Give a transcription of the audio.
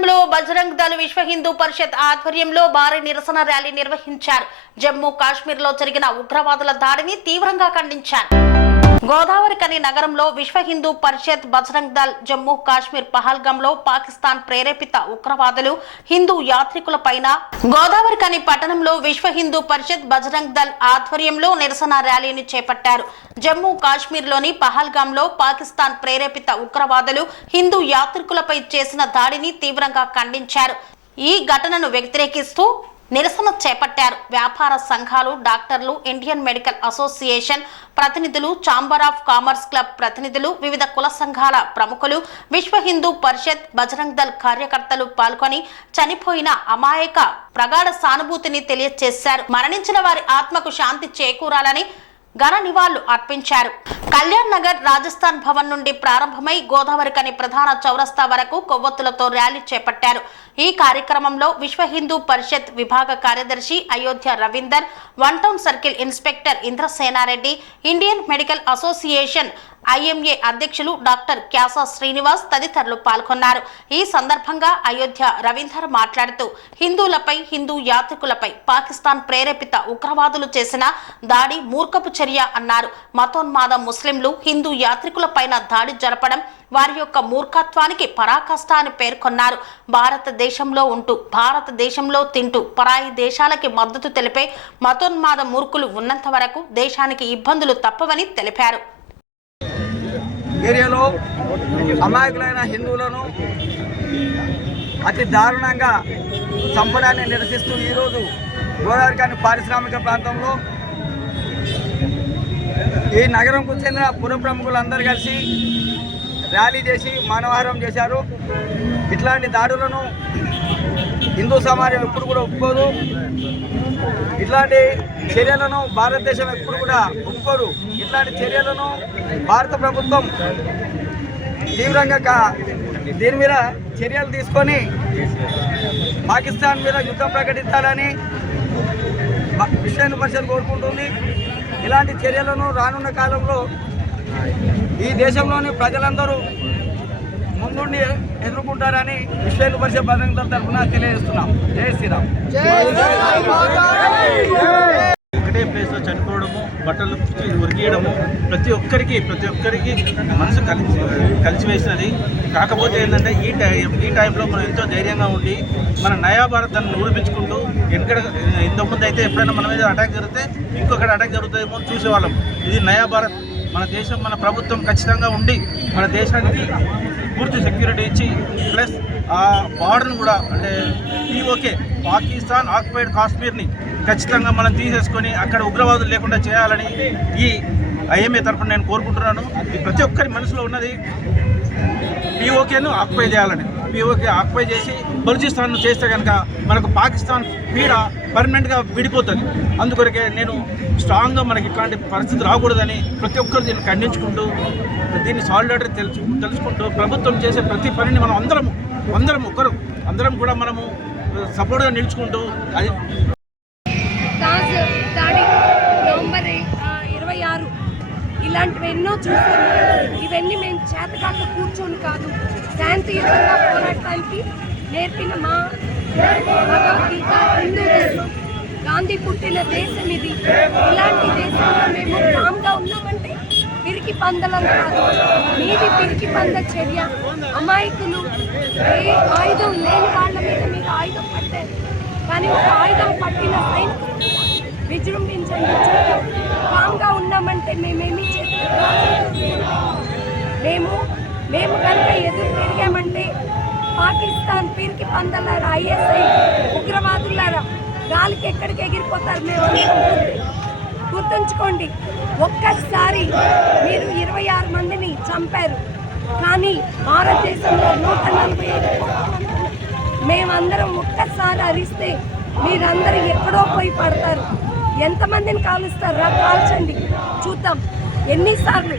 గోదావరికని బజరంగ్ దళ్ విశ్వ హిందూ పరిషత్ ఆధ్వర్యంలో భారీ నిరసన ర్యాలీ నిర్వహించారు. జమ్మూ కాశ్మీర్లో జరిగిన ఉగ్రవాదుల దాడిని తీవ్రంగా ఖండించారు. గోదావరికని నగరంలో విశ్వ హిందూ పరిషత్ బజరంగ్ దళ్ జమ్మూ కాశ్మీర్ పహల్గంలో పాకిస్తాన్ ప్రేరేపిత ఉగ్రవాదులు హిందూ యాత్రికులపైన గోదావరికని పట్టణంలో విశ్వ హిందూ పరిషత్ బజరంగ్ దళ్ ఆధ్వర్యంలో నిరసన ర్యాలీని చేపట్టారు. జమ్మూ కాశ్మీర్లోని పహల్గాంలో పాకిస్తాన్ ప్రేరేపిత ఉగ్రవాదులు హిందూ యాత్రికులపై చేసిన దాడిని తీవ్రంగా ఖండించారు. ఈ ఘటనను వ్యతిరేకిస్తూ నిరసన చేపట్టారు. వ్యాపార సంఘాలు డాక్టర్లు ఇండియన్ మెడికల్ అసోసియేషన్ ప్రతినిధులు ఛాంబర్ ఆఫ్ కామర్స్ క్లబ్ ప్రతినిధులు వివిధ కుల సంఘాల ప్రముఖులు విశ్వ హిందూ పరిషత్ బజరంగ్ దళ్ కార్యకర్తలు పాల్గొని చనిపోయిన అమాయక ప్రగాఢ సానుభూతిని తెలియజేశారు మరణించిన వారి ఆత్మకు శాంతి చేకూరాలని ఘన నివాళులు అర్పించారు. కళ్యాణ్ నగర్ రాజస్థాన్ భవన్ నుండి ప్రారంభమై గోదావరి కని ప్రధాన చౌరస్తా వరకు కొవ్వొత్తులతో ర్యాలీ చేపట్టారు. ఈ కార్యక్రమంలో విశ్వ హిందూ పరిషత్ విభాగ కార్యదర్శి Ayodhya Ravinder one town circle inspector Indrasenareddy Indian Medical Association IMA అధ్యక్షులు డాక్టర్ క్యాసా శ్రీనివాస్ తదితరులు పాల్గొన్నారు. ఈ సందర్భంగా అయోధ్య రవీందర్ మాట్లాడుతూ హిందువులపై హిందూ యాత్రికులపై పాకిస్తాన్ ప్రేరేపిత ఉగ్రవాదులు చేసిన దాడి మూర్ఖపు చర్య అన్నారు. మతోన్మాద ముస్లింలు హిందూ యాత్రికులపైన దాడి జరపడం వారి యొక్క మూర్ఖత్వానికి పరాకాష్ట అని పేర్కొన్నారు. భారతదేశంలో ఉంటూ భారతదేశంలో తింటూ పరాయి దేశాలకి మద్దతు తెలిపే మతోన్మాద మూర్ఖులు ఉన్నంత వరకు దేశానికి ఇబ్బందులు తప్పవని తెలిపారు. ఏరియాలో అమాయకులైన హిందువులను అతి దారుణంగా చంపడాన్ని నిరసిస్తూ ఈరోజు గోదావరికాని పారిశ్రామిక ప్రాంతంలో ఈ నగరంకు చెందిన పుర ప్రముఖులందరూ కలిసి ర్యాలీ చేసి మానవహారం చేశారు. ఇట్లాంటి దాడులను హిందూ సమాజం ఎప్పుడు కూడా ఒప్పుకోదు. ఇట్లాంటి చర్యలను భారతదేశం ఎప్పుడు కూడా ఒప్పుకోరు ఇట్లాంటి చర్యలను భారత ప్రభుత్వం తీవ్రంగా కా- దీని మీద చర్యలు తీసుకొని పాకిస్తాన్ మీద యుద్ధం ప్రకటించాలని విశ్వ పరిషత్ కోరుకుంటుంది. ఇలాంటి చర్యలను రానున్న కాలంలో ఈ దేశంలోని ప్రజలందరూ ముందుండి ఎదుర్కొంటారని విశ్వ హిందూ పరిషత్ బజరంగ దళ తరఫున తెలియజేస్తున్నాం. జై శ్రీరామ్. ఒకటే ప్లేస్లో చనిపోవడము బట్టలు ఉరికియడము ప్రతి ఒక్కరికి ప్రతి ఒక్కరికి మనసు కలిసి కలిసివేసినది. కాకపోతే ఏంటంటే ఈ టైం ఈ టైంలో మనం ఎంతో ధైర్యంగా ఉండి మన నయా భారతాన్ని ఊడిపించుకుంటూ ఎక్కడ ఇంతకుముందు అయితే ఎప్పుడైనా మన మీద అటాక్ జరిగితే ఇంకొకటి అటాక్ జరుగుతుందేమో చూసేవాళ్ళం. ఇది నయా భారత్ మన దేశం మన ప్రభుత్వం ఖచ్చితంగా ఉండి మన దేశానికి పూర్తి సెక్యూరిటీ ఇచ్చి ప్లస్ ఆ బార్డర్ను కూడా అంటే ఓకే పాకిస్తాన్ ఆక్యుపైడ్ కాశ్మీర్ని ఖచ్చితంగా మనం తీసేసుకొని అక్కడ ఉగ్రవాదులు లేకుండా చేయాలని ఈ ఐఎంఏ తరఫున నేను కోరుకుంటున్నాను. ప్రతి ఒక్కరి మనసులో ఉన్నది పీఓకేను ఆక్యుపై చేయాలని. పీఓకి ఆక్యుపై చేసి బలూచిస్తాన్ చేస్తే కనుక మనకు పాకిస్తాన్ పీడ పర్మనెంట్గా విడిపోతుంది. అందుకొరకే నేను స్ట్రాంగ్గా మనకి ఇట్లాంటి పరిస్థితి రాకూడదని ప్రతి ఒక్కరు దీన్ని ఖండించుకుంటూ దీన్ని సాలిడారిటీ తెలుసు తెలుసుకుంటూ ప్రభుత్వం చేసే ప్రతి పనిని మనం అందరం అందరం ఒక్కరు అందరం కూడా మనము సపోర్ట్గా నిలుచుకుంటూ అది ఇరవై ఆరు. ఇలాంటివి ఎన్నో చూసాము. ఇవన్నీ మేము చేతకాక కూర్చొని కాదు. శాంతియుతంగా పోరాటానికి నేర్పిన మా భగవద్గీత హిందూ దేశం గాంధీ పుట్టిన దేశం ఇది. ఇలాంటి దేశంలో మేము కామ్గా ఉన్నామంటే పిరికి పందలం కాదు. మీది పిరికి పంద చర్య. అమాయకులు ఏ ఆయుధం లేని వాళ్ళ మీద మీరు ఆయుధం పట్టారు. కానీ ఒక ఆయుధం పట్టిన సైనికులు విజృంభించండి. చూద్దాం కామ్గా ఉన్నామంటే మేమేమీ చేస్తాం? మేము మేము కనుక ఎదురు తిరిగామంటే పాకిస్తాన్ పీరికి పందలారా ఐఎస్ఐ ఉగ్రవాదులారా గాలికి ఎక్కడికి ఎగిరిపోతారు మేము గుర్తుంచుకోండి ఒక్కసారి మీరు ఇరవై ఆరు మందిని చంపారు. కానీ భారతదేశంలో నూట నలభై ఐదు మేమందరం ఒక్కసారి అరిస్తే మీరందరూ ఎక్కడో పోయి పడతారు. ఎంతమందిని కాలుస్తారు? రా కాల్చండి. చూద్దాం. ఎన్నిసార్లు?